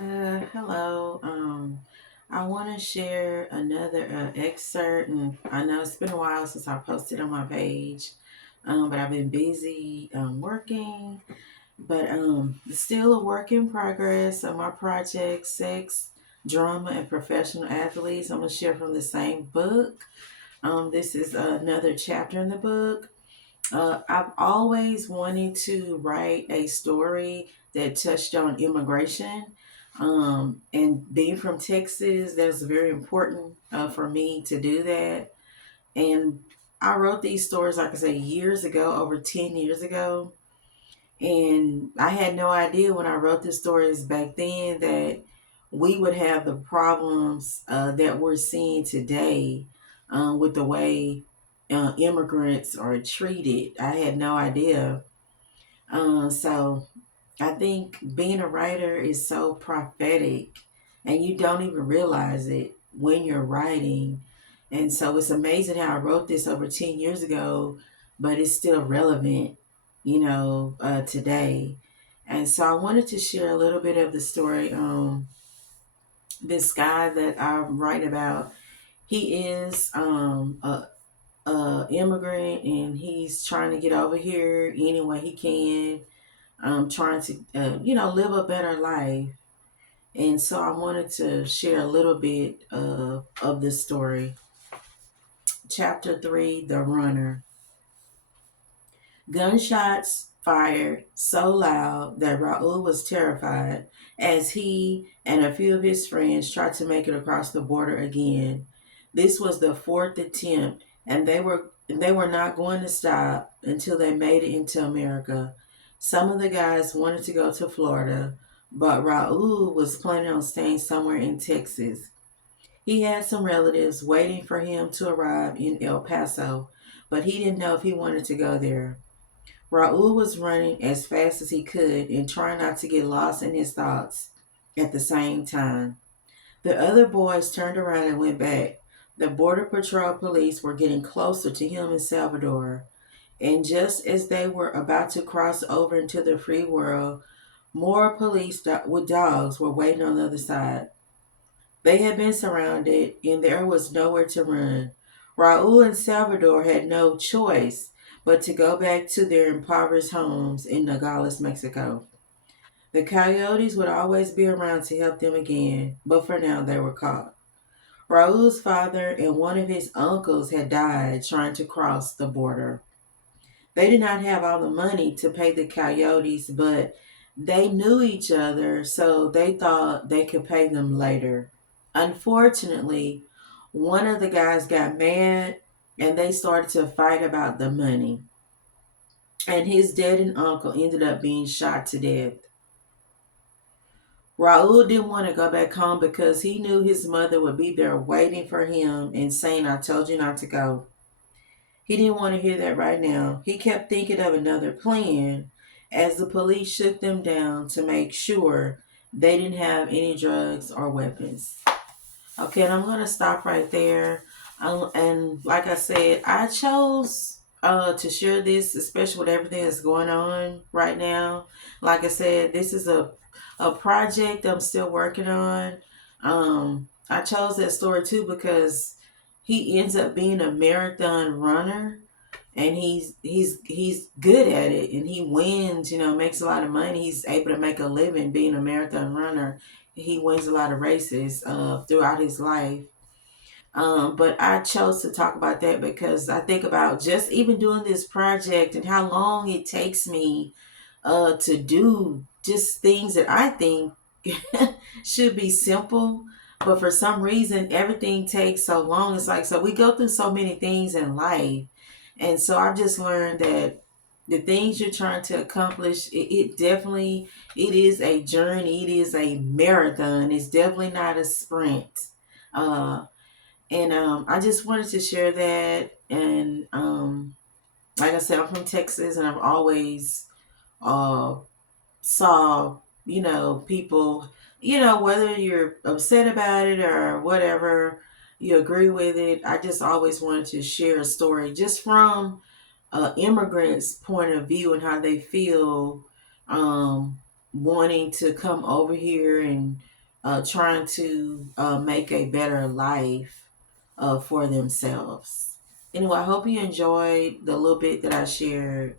Hello. I want to share another excerpt, and I know it's been a while since I posted on my page, but I've been busy working, but it's still a work in progress of my project, Sex, Drama, and Professional Athletes. I'm going to share from the same book. This is another chapter in the book. I've always wanted to write a story that touched on immigration. And being from Texas, that's very important for me to do that. And I wrote these stories, like I say, years ago, over 10 years ago. And I had no idea when I wrote the stories back then that we would have the problems that we're seeing today with the way immigrants are treated. I had no idea. So I think being a writer is so prophetic, and you don't even realize it when you're writing. And so it's amazing how I wrote this over 10 years ago, but it's still relevant, today. And so I wanted to share a little bit of the story. This guy that I'm writing about, he is a immigrant, and he's trying to get over here any way he can, trying to, live a better life. And so I wanted to share a little bit of this story. Chapter 3, The Runner. Gunshots fired so loud that Raul was terrified as he and a few of his friends tried to make it across the border again. This was the fourth attempt, and they were not going to stop until they made it into America. Some of the guys wanted to go to Florida, but Raul was planning on staying somewhere in Texas. He had some relatives waiting for him to arrive in El Paso, but he didn't know if he wanted to go there. Raul was running as fast as he could and trying not to get lost in his thoughts at the same time. The other boys turned around and went back. The Border Patrol police were getting closer to him in Salvador, and just as they were about to cross over into the free world, more police with dogs were waiting on the other side. They had been surrounded, and there was nowhere to run. Raul and Salvador had no choice but to go back to their impoverished homes in Nogales, Mexico. The coyotes would always be around to help them again, but for now they were caught. Raul's father and one of his uncles had died trying to cross the border. They did not have all the money to pay the coyotes, but they knew each other, so they thought they could pay them later. Unfortunately, one of the guys got mad, and they started to fight about the money. And his dad and uncle ended up being shot to death. Raul didn't want to go back home because he knew his mother would be there waiting for him and saying, "I told you not to go." He didn't want to hear that right now. He kept thinking of another plan as the police shook them down to make sure they didn't have any drugs or weapons. Okay, and I'm going to stop right there. And like I said, I chose to share this, especially with everything that's going on right now. Like I said, this is a project I'm still working on. I chose that story too because he ends up being a marathon runner, and he's good at it, and he wins, makes a lot of money. He's able to make a living being a marathon runner. He wins a lot of races throughout his life. But I chose to talk about that because I think about just even doing this project and how long it takes me to do just things that I think should be simple. But for some reason, everything takes so long. It's like, so we go through so many things in life. And so I've just learned that the things you're trying to accomplish, it definitely, it is a journey. It is a marathon. It's definitely not a sprint. Uh, and I just wanted to share that. And like I said, I'm from Texas, and I've always uh, saw, people, whether you're upset about it or whatever, you agree with it. I just always wanted to share a story just from immigrants' point of view and how they feel. wanting to come over here and trying to make a better life for themselves. Anyway, I hope you enjoyed the little bit that I shared.